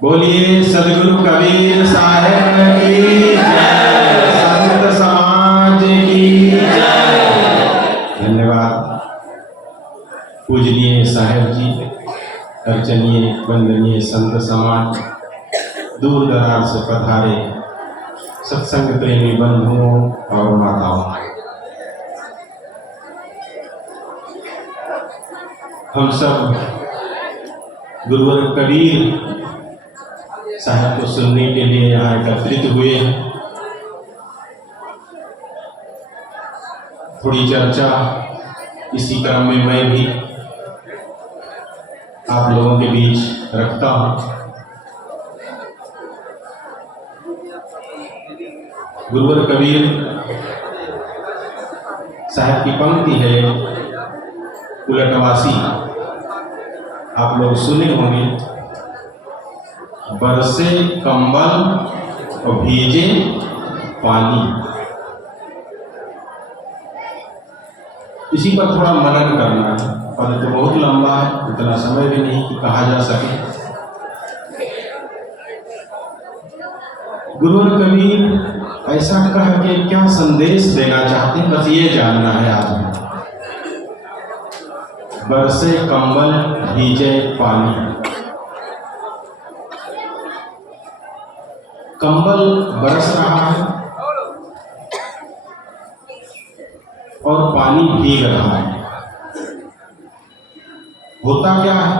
बोलिए सदगुरु कबीर साहेब की जय, संत समाज की जय। धन्यवाद पूजनीय साहेब जी, अर्चनीय वंदनीय संत समाज, दूर दराज से पधारे सत्संग प्रेमी बंधुओं और माताओं, हम सब गुरुवर कबीर साहब को सुनने के लिए यहाँ एकत्रित हुए हैं। थोड़ी चर्चा इसी क्रम में मैं भी आप लोगों के बीच रखता हूँ। गुरुवर कबीर साहब की पंक्ति है उलटवासी, आप लोग सुने होंगे, बरसे कंबल और भीजे पानी। इसी पर थोड़ा मनन करना है, पद तो बहुत लंबा है, इतना समय भी नहीं कि कहा जा सके। गुरुवर कबीर ऐसा कह के क्या संदेश देना चाहते हैं, बस ये जानना है आज में। बरसे कंबल भीजे पानी। कंबल बरस रहा है और पानी भीग रहा है। होता क्या है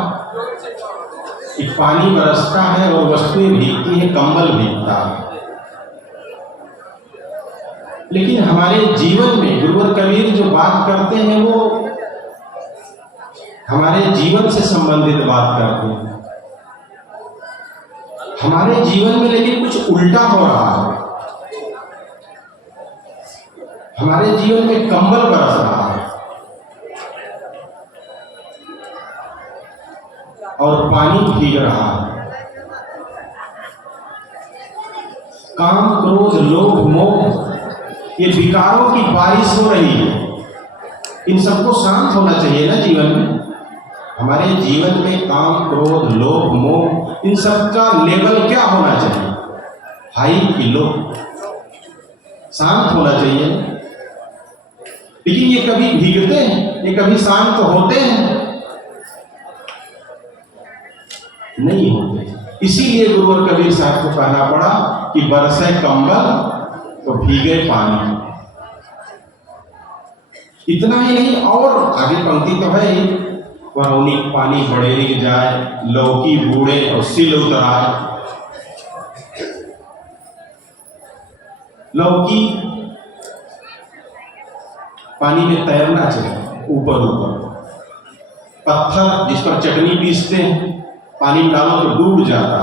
कि पानी बरसता है और वस्तुएं भीगती हैं, कंबल भीगता है। लेकिन हमारे जीवन में गुरुवर कबीर जो बात करते हैं वो हमारे जीवन से संबंधित बात करते हैं। हमारे जीवन में लेकिन कुछ उल्टा हो रहा है। हमारे जीवन में कंबल बरस रहा है और पानी भीग रहा है। काम, क्रोध, लोभ, मोह, ये विकारों की बारिश हो रही है। इन सबको शांत होना चाहिए ना जीवन में। हमारे जीवन में काम, क्रोध, लोभ, मोह, इन सब का लेवल क्या होना चाहिए? हाई कि लो? शांत होना चाहिए। लेकिन ये कभी भीगते हैं, ये कभी शांत होते हैं? नहीं होते। इसीलिए गुरुवर कबीर साहब को कहना पड़ा कि बरसे कंबल तो भीगे पानी। इतना ही नहीं, और आगे पंक्ति तो है ही, वरौनी पानी बड़ेरी जाए, लौकी बूढ़े और सिल उतराए। लौकी पानी में तैरना चाहिए ऊपर ऊपर। पत्थर जिस पर चटनी पीसते हैं, पानी में डालो तो डूब जाता।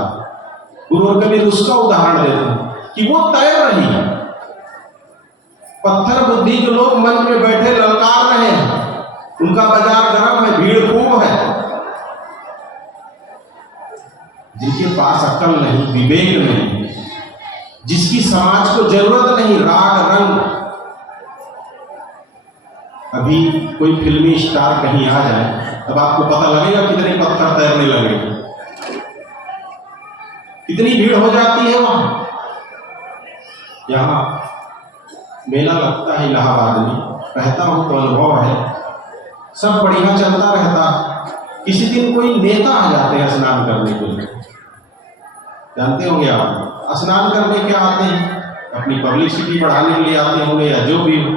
गुरुवर कबीर उसका उदाहरण देते हैं कि वो तैर रही है। पत्थर बुद्धि के लोग मन में बैठे ललकार रहे हैं, उनका बाजार गर्म है, भीड़ खूब है। जिनके पास अक्ल नहीं, विवेक नहीं, जिसकी समाज को जरूरत नहीं, राग रंग। अभी कोई फिल्मी स्टार कहीं आ जाए तब आपको पता लगेगा कितने पत्थर तैरने लगेंगे, कितनी भीड़ हो जाती है वहां। यहाँ मेला लगता है इलाहाबाद में, रहता हूं तो अनुभव है, सब बढ़िया चलता रहता। किसी दिन कोई नेता आ जाते हैं स्नान करने के लिए, जानते होंगे आप। स्नान करने क्या आते हैं? अपनी पब्लिसिटी बढ़ाने के लिए आते होंगे या जो भी हो।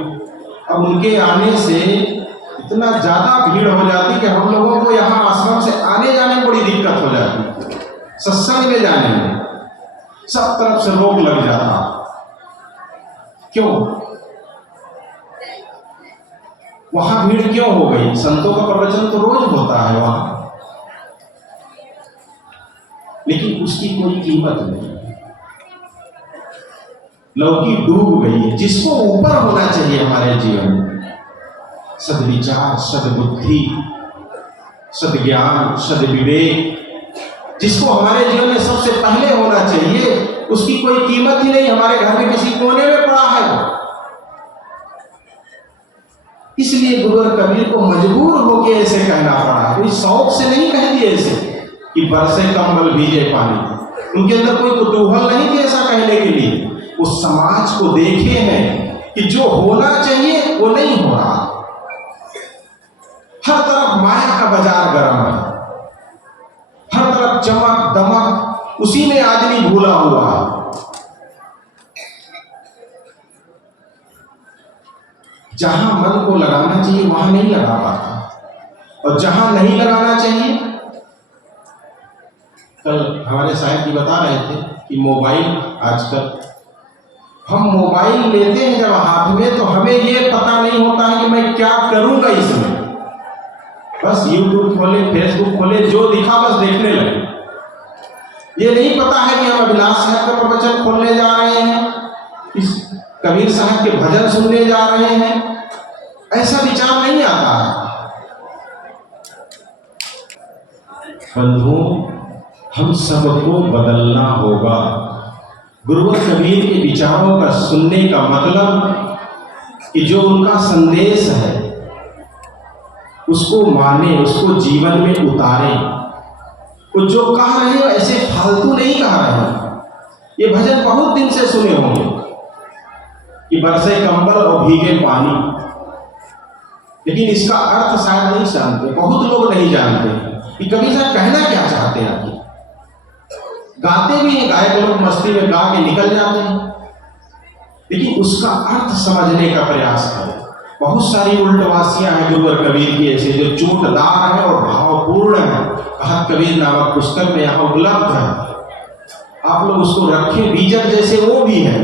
अब उनके आने से इतना ज्यादा भीड़ हो जाती कि हम लोगों को यहाँ आश्रम से आने जाने में बड़ी दिक्कत हो जाती। सत्संग में जाने में सब तरफ से रोक लग जाता। क्यों? वहां भीड़ क्यों हो गई? संतों का प्रवचन तो रोज होता है वहां, लेकिन उसकी कोई कीमत नहीं। लौकी डूब गई है। जिसको ऊपर होना चाहिए हमारे जीवन में, सद्विचार, सद्बुद्धि, सद्ज्ञान, सद्विवेक, जिसको हमारे जीवन में सबसे पहले होना चाहिए, उसकी कोई कीमत ही नहीं। हमारे घर में किसी कोने में पड़ा है। इसलिए गुरुवर कबीर को मजबूर होकर ऐसे कहना पड़ा, कोई शौक से नहीं कह दिए ऐसे। कि बरसे कंबल भीजे पानी। उनके अंदर कोई कुतूहल नहीं थी ऐसा कहने के लिए। उस समाज को देखे हैं कि जो होना चाहिए वो नहीं हो रहा। हर तरफ माया का बाजार गर्म है, हर तरफ चमक दमक, उसी में आदमी भूला हुआ है। जहां मन को लगाना चाहिए वहां नहीं लगा पाता, और जहां नहीं लगाना चाहिए, कल हमारे साहब जी बता रहे थे कि मोबाइल, आजकल हम मोबाइल लेते हैं जब हाथ में तो हमें ये पता नहीं होता है कि मैं क्या करूंगा इसमें। बस यूट्यूब खोले, फेसबुक खोले, जो दिखा बस देखने लगे। ये नहीं पता है कि हम अभिलाष साहब का प्रवचन खोलने जा रहे हैं, इस कबीर साहब के भजन सुनने जा रहे हैं। ऐसा विचार नहीं आता है। बंधुओं, हम सबको बदलना होगा। गुरुवर कबीर के विचारों का सुनने का मतलब कि जो उनका संदेश है उसको माने, उसको जीवन में उतारे। वो जो कह रहे हैं ऐसे फालतू नहीं कह रहे हैं। ये भजन बहुत दिन से सुने होंगे कि बरसे कंबल और भीगे पानी, लेकिन इसका अर्थ शायद नहीं जानते, बहुत लोग नहीं जानते कि कबीर साहब कहना क्या चाहते हैं। आपकी गाते भी हैं, गायक लोग मस्ती में गा के निकल जाते हैं, लेकिन उसका अर्थ समझने का प्रयास करें। बहुत सारी उल्टवासियां हैं गुरुवर कबीर की ऐसे जो चोटदार है और भावपूर्ण है। कहत कबीर नामक पुस्तक में यहाँ उपलब्ध है, आप लोग उसको रखें। बीजक जैसे वो भी है,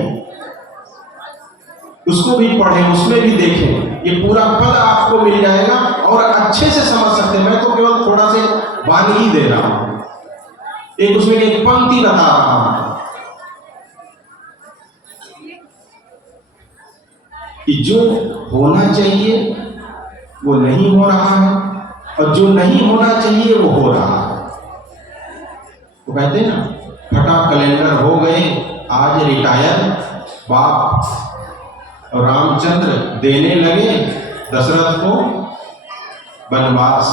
उसको भी पढ़ें, उसमें भी देखें। ये पूरा पद आपको मिल जाएगा और अच्छे से समझ सकते हैं। मैं तो केवल थोड़ा से वानगी दे रहा हूं, एक उसमें एक पंक्ति बता रहा हूं कि जो होना चाहिए वो नहीं हो रहा है, और जो नहीं होना चाहिए वो हो रहा है। तो कहते हैं ना, फटा कैलेंडर हो गए आज रिटायर बाप, और रामचंद्र देने लगे दशरथ को वनवास।